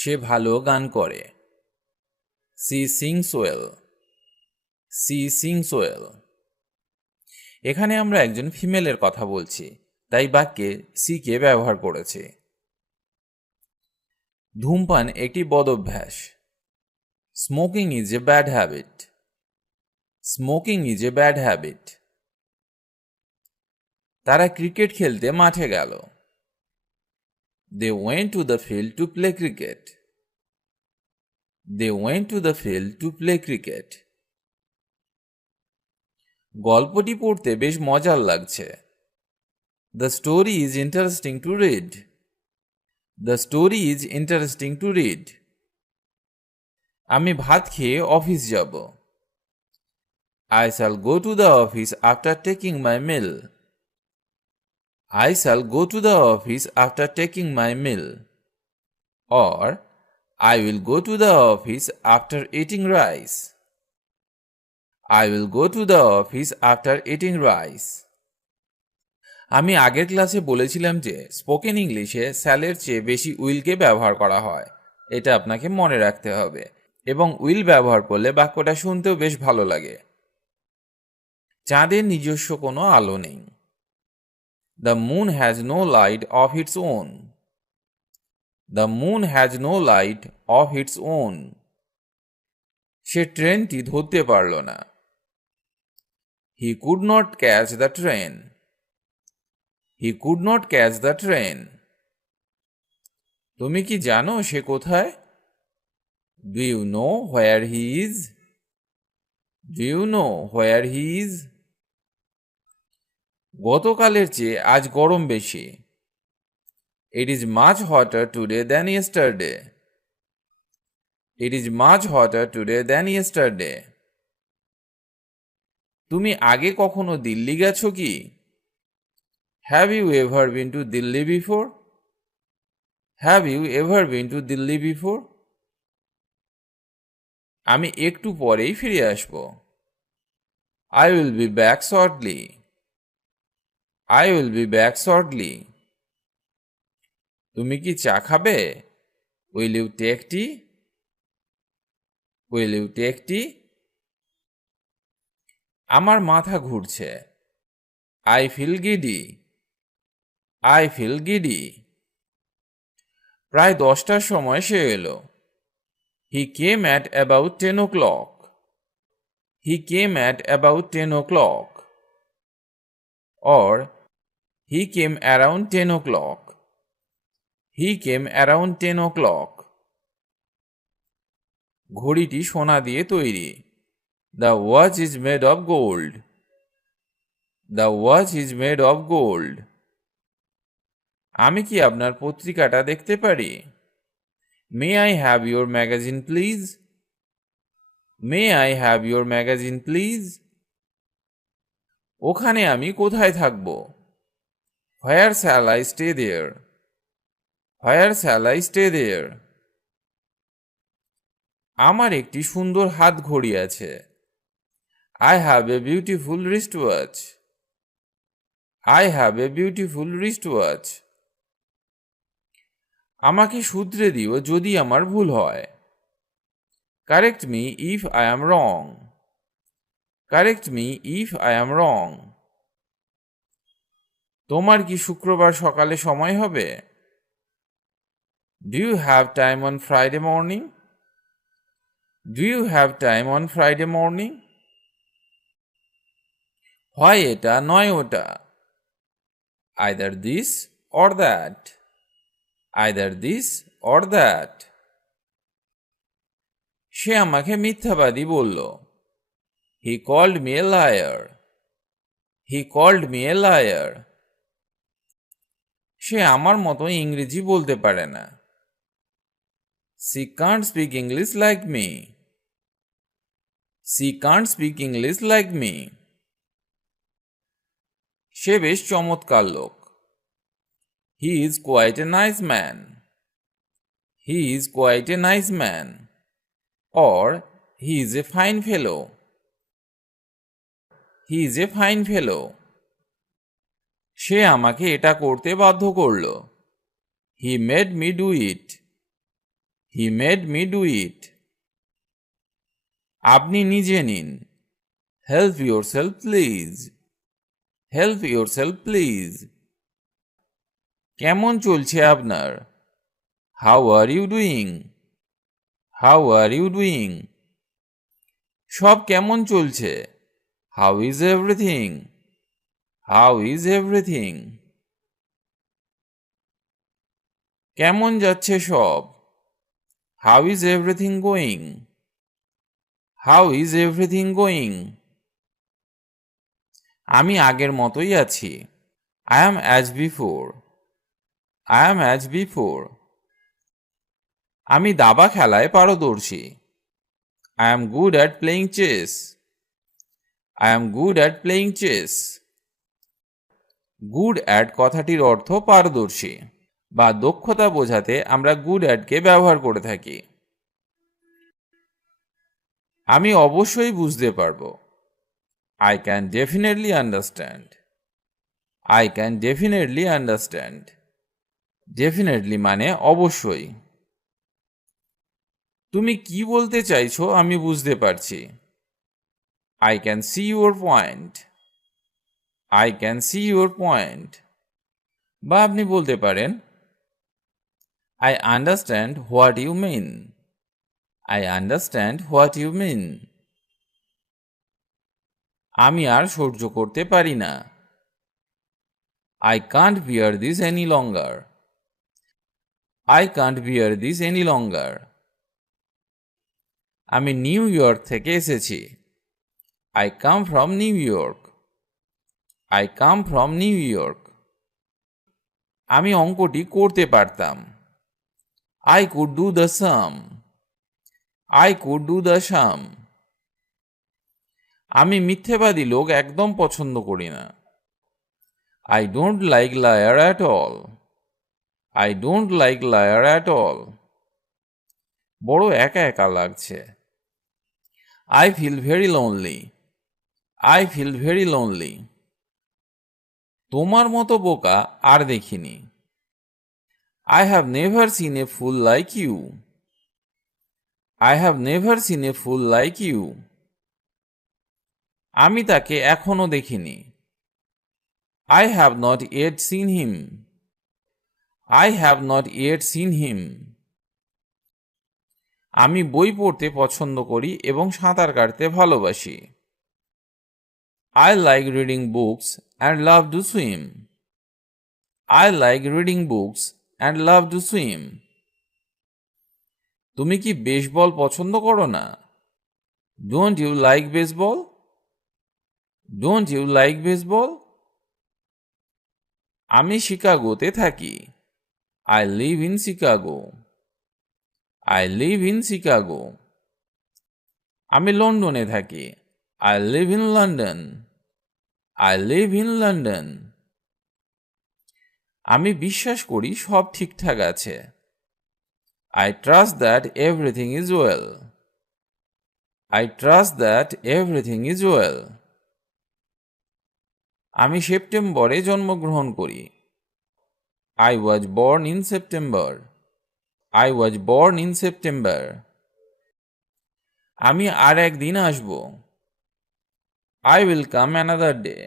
সে ভালো গান করে। She sings well. She sings well. এখানে আমরা একজন ফিমেলের কথা বলছি, তাই বাক্যে সি কে ব্যবহার করেছি। ধূমপান একটি বদঅভ্যাস। Smoking is a bad habit. Smoking is a bad habit. তারা ক্রিকেট খেলতে মাঠে গেল। They went to the field to play cricket. They went to the field to play cricket. গল্পটি পড়তে বেশ মজার লাগছে। The story is interesting to read. The story is interesting to read. আমি ভাত খেয়ে অফিস যাব। I shall go to the office after taking my meal. I shall go to the office after taking my meal. Or I will go to the office after eating rice. I will go to the office after eating rice. আমি আগের ক্লাসে বলেছিলাম যে spoken ইংলিশে শ্যালের চেয়ে বেশি উইলকে ব্যবহার করা হয়। এটা আপনাকে মনে রাখতে হবে, এবং উইল ব্যবহার করলে বাক্যটা শুনতেও বেশ ভালো লাগে। চাঁদের নিজস্ব কোনো আলো নেই। The moon has no light of its own. The moon has no light of its own. সে ট্রেনটি ধরতে পারল না। He could not catch the train. He could not catch the train. তুমি কি জানো সে কোথায়? Do you know where he is? Do you know where he is? গতকালের চেয়ে আজ গরম বেশি। It is much hotter today than yesterday. It is much hotter today than yesterday. তুমি আগে কখনো দিল্লি গেছো কি? Have you ever been to Delhi before? Have you ever been to Delhi before? আমি একটু পরেই ফিরে আসব। I will be back shortly. I will be back shortly. তুমি কি চা খাবে? Will you take tea? Will you take tea? আমার মাথা ঘুরছে। I feel giddy. I feel giddy. প্রায় 10টার সময় সে এলো। He came at about 10 o'clock. He came at about 10 o'clock. Or he came around 10 o'clock. He came around 10 o'clock. ঘড়িটি সোনা দিয়ে তৈরি। The watch is made of gold. The watch is made of gold. আমি কি আপনার পত্রিকাটা দেখতে পারি? May I have your magazine please? May I have your magazine please? ওখানে আমি কোথায় থাকব? Where shall I stay there? Where shall I stay there? আমার একটি সুন্দর হাত ঘড়ি আছে। I have a beautiful wristwatch. I have a beautiful wristwatch. আমাকে শুধরে দিও যদি আমার ভুল হয়। Correct me if I am wrong. Correct me if I am wrong. তোমার কি শুক্রবার সকালে সময় হবে? Do you have time on Friday morning? Do you have time on Friday morning? হয় এটা নয় ওটা। Either this or that. Either this or that. সে আমাকে মিথ্যাবাদী বলল। He called me a liar. He called me a liar. সে আমার মতো ইংরেজি বলতে পারে না। She can't speak English like me. She can't speak English like me. সে বেশ চমৎকার লোক। He is quite a nice man. He is quite a nice man. Or he is a fine fellow. He is a fine fellow. সে আমাকে এটা করতে বাধ্য করল। He made me do it. He made me do it. আপনি নিজে নিন। Help yourself please. Help yourself please. কেমন চলছে আপনার? How are you doing? How are you doing? সব কেমন চলছে? How is everything? How is everything? কেমন যাচ্ছে সব? How is everything going? How is everything going? আমি আগের মতোই আছি। I am as before. I am as before. আমি দাবা খেলায় পারদর্শী। I am good at playing chess. I am good at playing chess. Good at কথাটির অর্থ পারদর্শী বা দক্ষতা বোঝাতে আমরা good at কে ব্যবহার করে থাকি। আমি অবশ্যই বুঝতে পারবো। I can definitely understand. I can definitely understand. Definitely মানে অবশ্যই। তুমি কি বলতে চাইছো আমি বুঝতে পারছি। I can see your point. I can see your point. বা আপনি বলতে পারেন I understand what you mean. I understand what you mean. আমি আর সহ্য করতে পারি না। I can't bear this any longer. I can't bear this any longer. আমি নিউ ইয়র্ক থেকে এসেছি। I come from New York. I come from New York. আমি অঙ্কটি করতে পারতাম। I could do the sum. I could do the sum. আমি মিথ্যেবাদী লোক একদম পছন্দ করি না। I don't like liar at all. I don't like liar at all. বড় একা একা লাগছে। I feel very lonely. I feel very lonely. তোমার মতো বোকা আর দেখিনি। I have never seen a fool like you. I have never seen a fool like you. আমি তাকে এখনো দেখিনি। I have not yet seen him. I have not yet seen him. আমি বই পড়তে পছন্দ করি এবং সাঁতার কাটতে ভালোবাসি। I like reading books and love to swim. I like reading books and love to swim. তুমি কি বেসবল পছন্দ করো না? Don't you like baseball? Don't you like baseball? আমি শিকাগোতে থাকি। I live in Chicago. I live in Chicago. আমি লন্ডনে থাকি। I live in London. I live in London. আমি বিশ্বাস করি সব ঠিকঠাক আছে। I trust that everything is well. I trust that everything is well. আমি সেপ্টেম্বরে জন্মগ্রহণ করি। I was born in September. I was born in September. আমি আর একদিন আসব। I will come another day.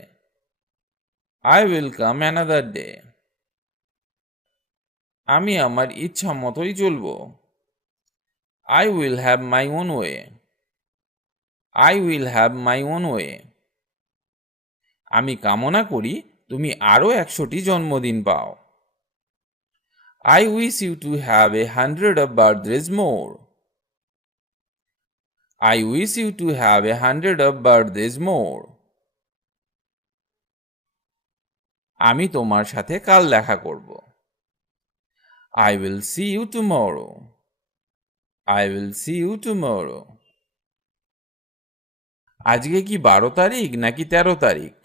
I will come another day. আমি আমার ইচ্ছা মতোই চলব। I will have my own way. I will have my own way. আমি কামনা করি তুমি আরো 100টি জন্মদিন পাও। I wish you to have 100 of birthdays more. I wish you to have 100 of birthdays more. আমি তোমার সাথে কাল দেখা করব। I will see you tomorrow. I will see you tomorrow. আজকে কি 12 তারিখ নাকি 13 তারিখ?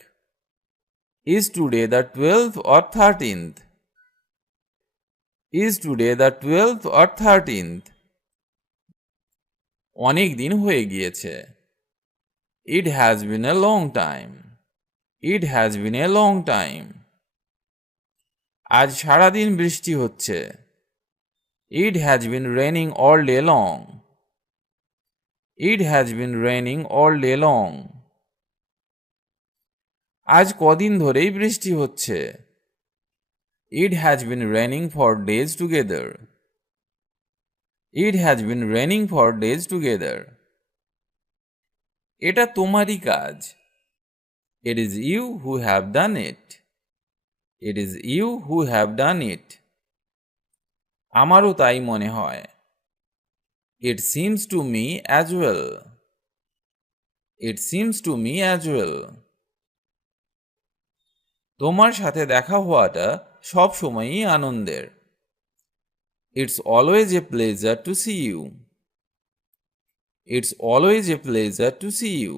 Is today the 12th or 13th? Is today the 12th or 13th? অনেক দিন হয়ে গিয়েছে। It has been a long time. It has been a long time. আজ সারাদিন বৃষ্টি হচ্ছে। It has been raining all day long. It has been raining all day long. আজ কদিন ধরেই বৃষ্টি হচ্ছে। It has been raining for days together. It has been raining for days together. এটা তোমারই কাজ। It is you who have done it. It is you who have done it. আমারও তাই মনে হয়। It seems to me as well. It seems to me as well. তোমার সাথে দেখা হওয়াটা সব সময়ই আনন্দের। It's always a pleasure to see you. It's always a pleasure to see you.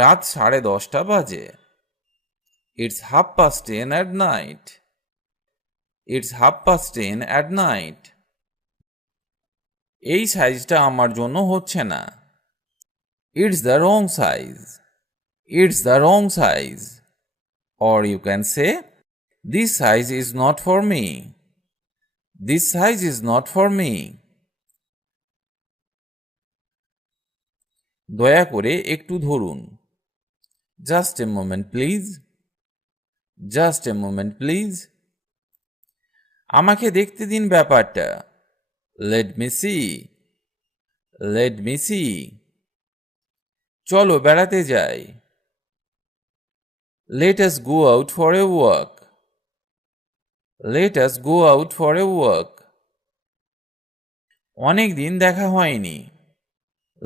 রাত 10:30 বাজে। It's 10:30 at night. It's 10:30 at night. এই সাইজটা আমার জন্য হচ্ছে না। It's the wrong size. It's the wrong size. Or you can say, this size is not for me. This size is not for me. দয়া করে একটু ধরুন। Just a moment, please. Just a moment, please. আমাকে দেখতে দিন ব্যাপারটা। Let me see. Let me see. চলো বেড়াতে যাই। Let us go out for a walk. Let us go out for a walk. অনেক দিন দেখা হয়নি।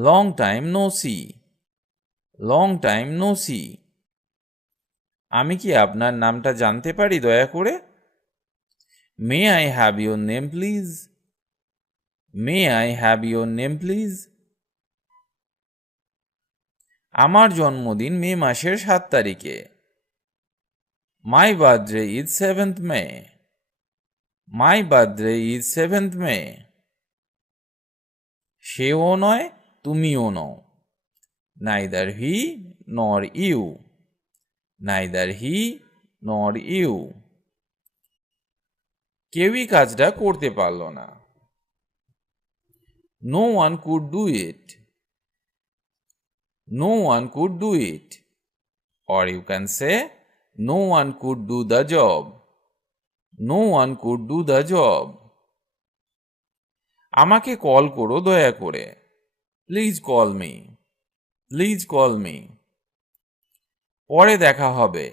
Long time no see. Long time no see. আমি কি আপনার নামটা জানতে পারি দয়া করে? May I have your name, please? May I have your name, please? আমার জন্মদিন মে মাসের 7 তারিখে। My birthday is 7th May. My birthday is 7th May. সেও নয়, তুমিও নও। Neither he nor you. Neither he nor you. কেউই কাজটা করতে পারল না। No one could do it. No one could do it. Or you can say, no one could do the job. No one could do the job. আমাকে call করো দয়া করে। Please call me. Please call me. পরে দেখা হবে।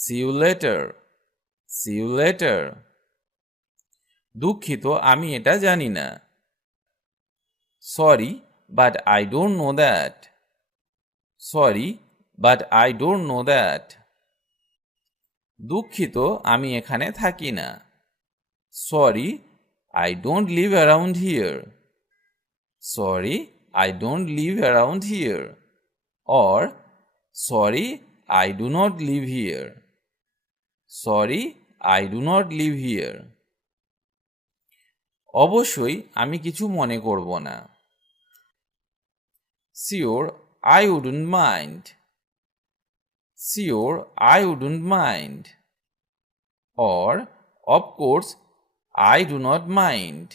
See you later. See you later. দুঃখিত, আমি এটা জানি না। Sorry, but I don't know that. Sorry, but I don't know that. দুঃখিত, আমি এখানে থাকি না। Sorry, I don't live around here. Sorry, I don't live around here. Or, sorry, I do not live here. Sorry, I do not live here. অবশ্যই আমি কিছু মনে করব না। Sure, I wouldn't mind. Sure, I wouldn't mind. Or, of course, I do not mind.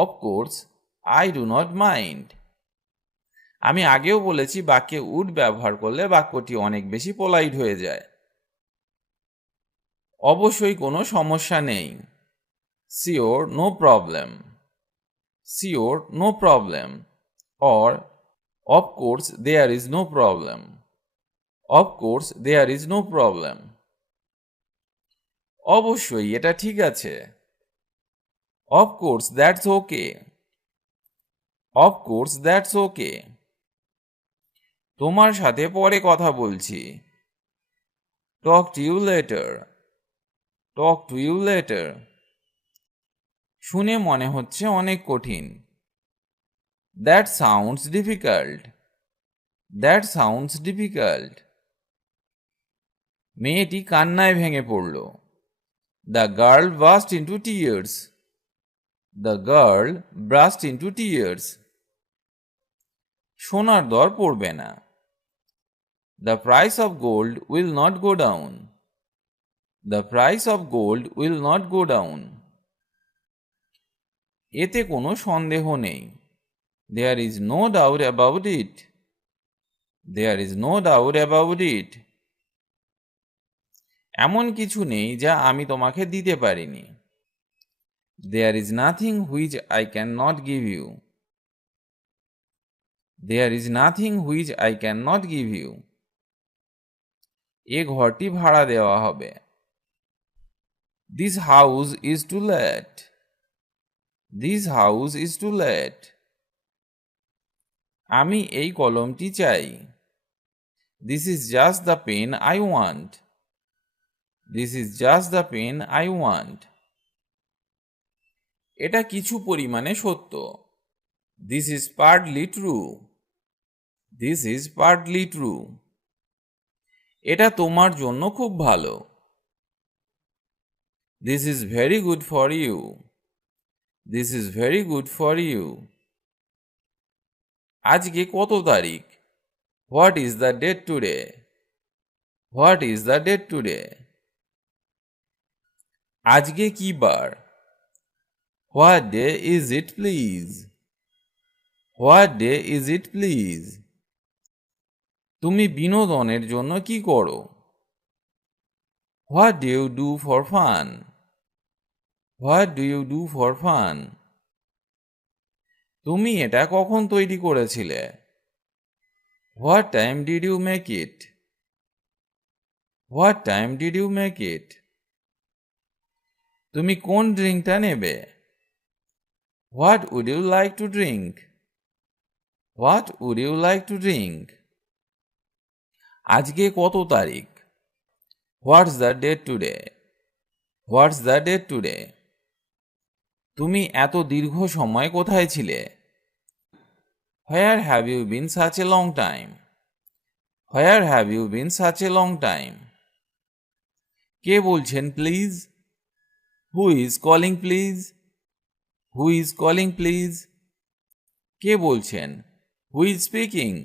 Of course, I do not mind. আমি আগেও বলেছি বাক্যে would ব্যবহার করলে বাক্যটি অনেক বেশি পোলাইট হয়ে যায়। অবশ্যই কোনো সমস্যা নেই। Sure, no problem. Sure, no problem. Or, of course, there is no problem. Of course, there is no problem. অবশ্যই এটা ঠিক আছে। Of course, that's okay. Of course, that's okay. তোমার সাথে পরে কথা বলছি। Talk to you later. Talk to you later. শুনে মনে হচ্ছে অনেক কঠিন। That sounds difficult. That sounds difficult. মেয়েটি কান্নায় ভেঙে পড়ল। The girl burst into tears. The girl burst into tears. সোনার দর পড়বে না। The price of gold will not go down. The price of gold will not go down. এতে কোনো সন্দেহ নেই। There is no doubt about it. There is no doubt about it. এমন কিছু নেই যা আমি তোমাকে দিতে পারিনি। There is nothing which I cannot give you. There is nothing which I cannot give you. এ ঘরটি ভাড়া দেওয়া হবে। This house is to let. This house is to let. আমি এই কলমটি চাই। This is just the pen I want. This is just the pen I want. এটা কিছু পরিমাণে সত্য। This is partly true. This is partly true. এটা তোমার জন্য খুব ভালো। This is very good for you. This is very good for you. আজকে কত তারিখ? What is the date today? What is the date today? আজকে কি বার? What day is it, please? What day is it, please? তুমি বিনোদনের জন্য কি করো? What do you do for fun? What do you do for fun? তুমি এটা কখন তৈরি করেছিলে? What time did you make it? What time did you make it? তুমি কোন ড্রিঙ্কটা নেবে? What would you like to drink? What would you like to drink? আজকে কত তারিখ? What's the date today? What's the date today? তুমি এত দীর্ঘ সময় কোথায় ছিলে? Where have you been such a long time? Where have you been such a long time? কে বলছেন please? Who is calling please? Who is calling please? কে বলছেন? Who is speaking?